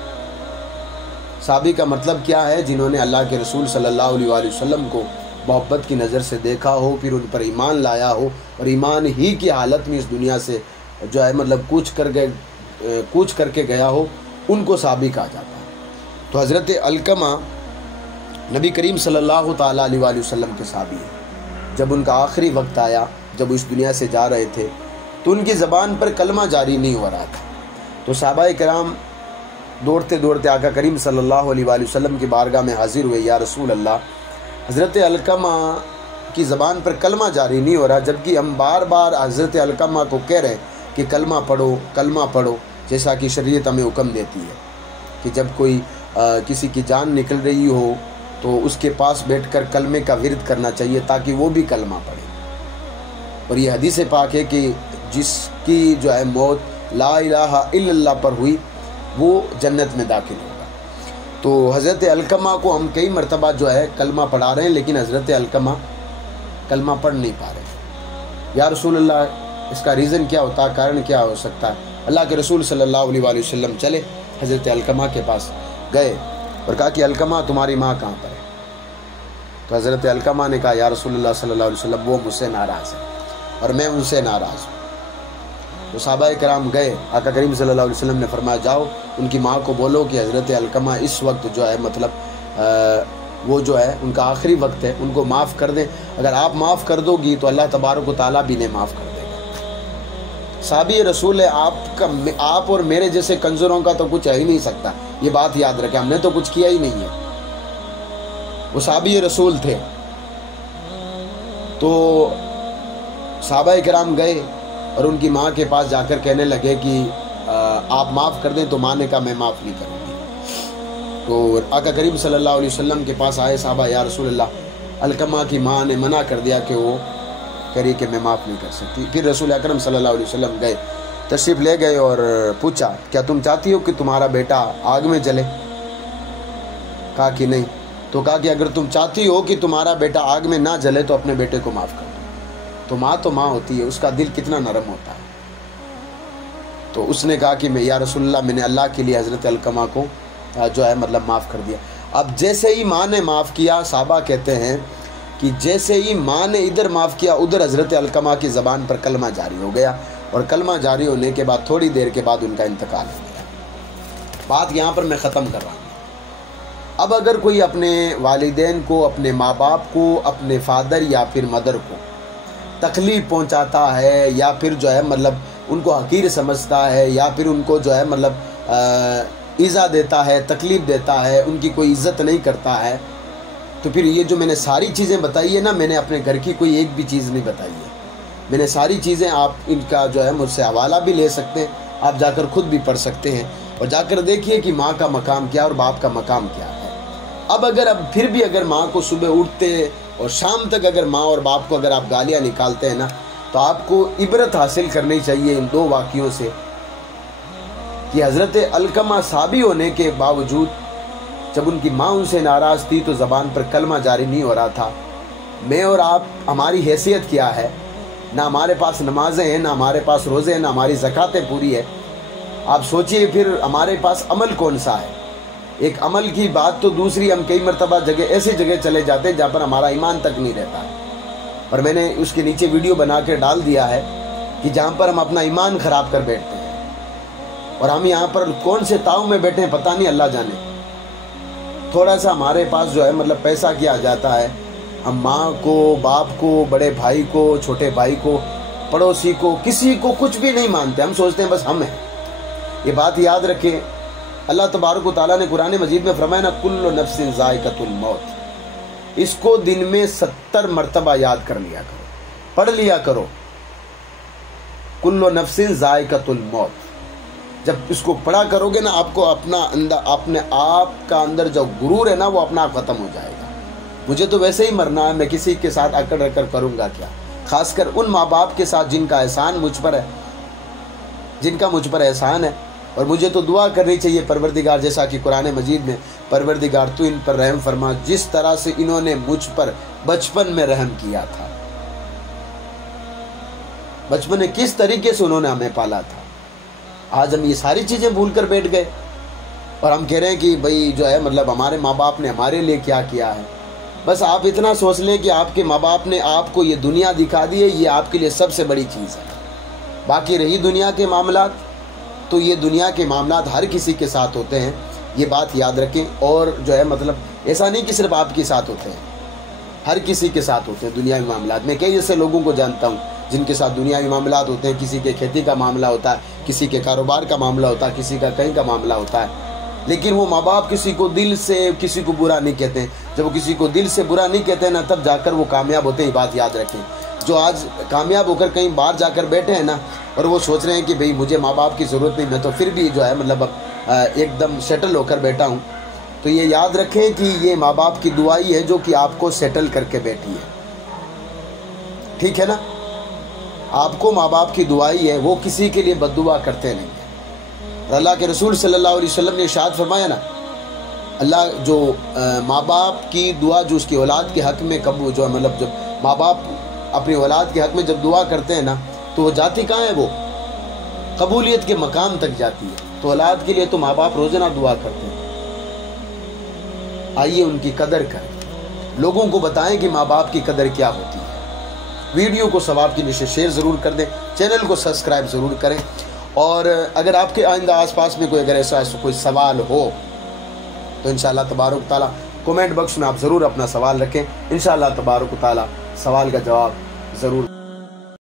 صحابی کا مطلب کیا ہے؟ جنہوں نے اللہ کے رسول صلی اللہ علیہ وآلہ وسلم کو محبت کی نظر سے دیکھا ہو، پھر ان پر ایمان لایا ہو، اور ایمان ہی کی حالت میں اس دنیا سے جو ہے مطلب کوچ کر کے گیا ہو، ان کو صحابی کہا جاتا ہے۔ تو حضرت علقمہ نبی کریم صلی اللہ تعالیٰ علیہ وآلہ وسلم کے صحابی ہیں۔ جب ان کا آخری وقت آیا، جب اس دنیا سے جا رہے تھے تو ان کی زبان پر کلمہ جاری نہیں ہو رہا تھا، تو صحابہ کرام دوڑتے دوڑتے آقا کریم صلی اللہ علیہ وآلہ وسلم کی بارگاہ میں حاضر ہوئے، یا رسول اللہ، حضرت علقمہ کی زبان پر کلمہ جاری نہیں ہو رہا، جبکہ ہم بار بار حضرت علقمہ کو کہہ رہے کہ کلمہ پڑھو کلمہ پڑھو، جیسا کہ شریعت ہمیں حکم دیتی ہے کہ جب کوئی کسی کی جان نکل رہی ہو تو اس کے پاس بیٹھ کر کلمے کا ورد کرنا چاہیے تاکہ وہ بھی کلمہ پڑھے۔ اور یہ حدیث پاک ہے کہ جس کی جو ہے موت لا الہ الا اللہ پر ہوئی وہ جنت میں داخل ہوگا۔ تو حضرت علقمہ کو ہم کئی مرتبہ جو ہے کلمہ پڑھا رہے ہیں، لیکن حضرت علقمہ کلمہ پڑھ نہیں پا رہے۔ یا رسول اللہ، اس کا ریزن کیا ہوتا ہے؟ کارن کیا ہو سکتا ہے؟ اللہ کے رسول صلی اللہ علیہ وآلہ وسلم چلے حضرت علقمہ کے پاس گئے اور کہا کہ علقمہ تمہاری ماں کہاں پر ہے؟ تو حضرت علقمہ نے کہا یا رسول اللہ صلی اللہ علیہ وسلم وہ مجھ سے ناراض ہے اور میں ان سے ناراض ہوں۔ تو صحابہ کرام گئے، آقا کریم صلی اللہ علیہ وسلم نے فرمایا جاؤ ان کی ماں کو بولو کہ حضرت علقمہ اس وقت جو ہے مطلب وہ جو ہے ان کا آخری وقت ہے، ان کو معاف کر دیں، اگر آپ معاف کر دو گی تو اللہ تبارک و تعالیٰ بھی انہیں معاف کر دے گا۔ صحابی رسول ہے، آپ اور میرے جیسے کنزروں کا تو کچھ ہے ہی نہیں سکتا، یہ بات یاد رکھیں، ہم نے تو کچھ کیا ہی نہیں ہے، وہ صحابی رسول تھے۔ تو صحابہ کرام گئے اور ان کی ماں کے پاس جا کر کہنے لگے کہ آپ معاف کر دیں، تو ماں نے کہا میں معاف نہیں کروں گی۔ تو آقا کریم صلی اللہ علیہ وسلم کے پاس آئے صحابہ، یا رسول اللہ علقمہ کی ماں نے منع کر دیا کہ وہ کہہ کہ میں معاف نہیں کر سکتی۔ پھر رسول اکرم صلی اللہ علیہ وسلم گئے، تشریف لے گئے اور پوچھا کیا تم چاہتی ہو کہ تمہارا بیٹا آگ میں جلے؟ کہا کہ نہیں۔ تو کہا کہ اگر تم چاہتی ہو کہ تمہارا بیٹا آگ میں نہ جلے تو اپنے بیٹے کو معاف کر دو۔ تو ماں ہوتی ہے، اس کا دل کتنا نرم ہوتا ہے۔ تو اس نے کہا کہ میں یا رسول اللہ میں نے اللہ کے لیے حضرت علقمہ کو جو ہے مطلب معاف کر دیا۔ اب جیسے ہی ماں نے معاف کیا، صحابہ کہتے ہیں کہ جیسے ہی ماں نے ادھر معاف کیا ادھر حضرت علقمہ کی زبان پر کلمہ جاری ہو گیا، اور کلمہ جاری ہونے کے بعد تھوڑی دیر کے بعد ان کا انتقال ہو گیا۔ بات یہاں پر میں ختم کر رہا ہوں۔ اب اگر کوئی اپنے والدین کو، اپنے ماں باپ کو، اپنے فادر یا پھر مدر کو تکلیف پہنچاتا ہے، یا پھر جو ہے مطلب ان کو حقیر سمجھتا ہے، یا پھر ان کو جو ہے مطلب ایذا دیتا ہے، تکلیف دیتا ہے، ان کی کوئی عزت نہیں کرتا ہے، تو پھر یہ جو میں نے ساری چیزیں بتائی ہے نا، میں نے اپنے گھر کی کوئی ایک بھی چیز نہیں بتائی ہے، میں نے ساری چیزیں، آپ ان کا جو ہے مجھ سے حوالہ بھی لے سکتے ہیں، آپ جا کر خود بھی پڑھ سکتے ہیں اور جا کر دیکھیے کہ ماں کا مقام کیا اور باپ کا مقام کیا ہے۔ اب پھر بھی اگر ماں کو صبح اٹھتے اور شام تک اگر ماں اور باپ کو اگر آپ گالیاں نکالتے ہیں نا، تو آپ کو عبرت حاصل کرنی چاہیے ان دو واقعوں سے کہ حضرت علقمہ صحابی ہونے کے باوجود جب ان کی ماں ان سے ناراض تھی تو زبان پر کلمہ جاری نہیں ہو رہا تھا۔ میں اور آپ، ہماری حیثیت کیا ہے؟ نہ ہمارے پاس نمازیں ہیں، نہ ہمارے پاس روزے ہیں، نہ ہماری زکاتیں پوری ہے۔ آپ سوچئے پھر ہمارے پاس عمل کون سا ہے؟ ایک عمل کی بات تو دوسری، ہم کئی مرتبہ ایسی جگہ چلے جاتے ہیں جہاں پر ہمارا ایمان تک نہیں رہتا ہے، اور میں نے اس کے نیچے ویڈیو بنا کے ڈال دیا ہے کہ جہاں پر ہم اپنا ایمان خراب کر بیٹھتے ہیں، اور ہم یہاں پر کون سے تاؤ میں بیٹھے ہیں پتہ نہیں، اللہ جانے۔ تھوڑا سا ہمارے پاس جو ہے مطلب پیسہ کیا جاتا ہے، ہم ماں کو، باپ کو، بڑے بھائی کو، چھوٹے بھائی کو، پڑوسی کو، کسی کو کچھ بھی نہیں مانتے، ہم سوچتے ہیں بس ہم ہیں۔ یہ بات یاد رکھیں، اللہ تبارک و تعالیٰ نے قرآن مجید میں فرمایا نا کل نفس ذائقۃ الموت، اس کو دن میں 70 مرتبہ یاد کر لیا کرو، پڑھ لیا کرو، کل نفس ذائقۃ الموت۔ جب اس کو پڑھا کرو گے نا، آپ کو اپنے آپ کا اندر جو غرور ہے نا وہ اپنا آپ ختم ہو جائے گا۔ مجھے تو ویسے ہی مرنا ہے، میں کسی کے ساتھ اکڑ رکڑ کروں گا کیا؟ خاص کر ان ماں باپ کے ساتھ جن کا احسان مجھ پر ہے، جن کا مجھ پر احسان ہے، اور مجھے تو دعا کرنی چاہیے پروردگار، جیسا کہ قرآن مجید میں پروردگار تو ان پر رحم فرما جس طرح سے انہوں نے مجھ پر بچپن میں رحم کیا تھا، بچپن میں کس طریقے سے انہوں نے ہمیں پالا تھا۔ آج ہم یہ ساری چیزیں بھول کر بیٹھ گئے اور ہم کہہ رہے ہیں کہ بھئی جو ہے مطلب ہمارے ماں باپ نے ہمارے لیے کیا کیا ہے۔ بس آپ اتنا سوچ لیں کہ آپ کے ماں باپ نے آپ کو یہ دنیا دکھا دی ہے، یہ آپ کے لیے سب سے بڑی چیز ہے۔ باقی رہی دنیا کے معاملات، تو یہ دنیا کے معاملات ہر کسی کے ساتھ ہوتے ہیں، یہ بات یاد رکھیں۔ اور جو ہے مطلب ایسا نہیں کہ صرف آپ کے ساتھ ہوتے ہیں، ہر کسی کے ساتھ ہوتے ہیں دنیاوی معاملات۔ میں کئی ایسے لوگوں کو جانتا ہوں جن کے ساتھ دنیاوی معاملات ہوتے ہیں، کسی کے کھیتی کا معاملہ ہوتا ہے، کسی کے کاروبار کا معاملہ ہوتا ہے، کسی کا کہیں کا معاملہ ہوتا ہے، لیکن وہ ماں باپ کسی کو دل سے کسی کو برا نہیں کہتے ہیں۔ جب وہ کسی کو دل سے برا نہیں کہتے ہیں نا، تب جا کر وہ کامیاب ہوتے ہیں۔ یہ بات یاد رکھیں۔ جو آج کامیاب ہو کر کہیں باہر جا کر بیٹھے ہیں نا، اور وہ سوچ رہے ہیں کہ بھئی مجھے ماں باپ کی ضرورت نہیں، میں تو پھر بھی جو ہے مطلب ایک دم سیٹل ہو کر بیٹھا ہوں، تو یہ یاد رکھیں کہ یہ ماں باپ کی دعائی ہے جو کہ آپ کو سیٹل کر کے بیٹھی ہے، ٹھیک ہے نا؟ آپ کو ماں باپ کی دعائی ہے، وہ کسی کے لیے بد دعا کرتے نہیں ہیں۔ اور اللہ کے رسول صلی اللہ علیہ وسلم نے ارشاد فرمایا نا، اللہ جو ماں باپ کی دعا جو اس کی اولاد کے حق میں قبول، جو مطلب جب ماں باپ اپنی اولاد کے حق میں جب دعا کرتے ہیں نا، تو وہ جاتی کہاں ہے؟ وہ قبولیت کے مقام تک جاتی ہے۔ تو اولاد کے لیے تو ماں باپ روزانہ دعا کرتے ہیں، آئیے ان کی قدر کریں، لوگوں کو بتائیں کہ ماں باپ کی قدر کیا ہوتی ہے۔ ویڈیو کو ثواب کی نشر شیئر ضرور کر دیں، چینل کو سبسکرائب ضرور کریں، اور اگر آپ کے آئندہ آس پاس میں کوئی اگر ایسا کوئی سوال ہو تو انشاءاللہ تبارک تعالیٰ کومنٹ باکس میں آپ ضرور اپنا سوال رکھیں، انشاءاللہ تبارک تعالیٰ سوال کا جواب ضرور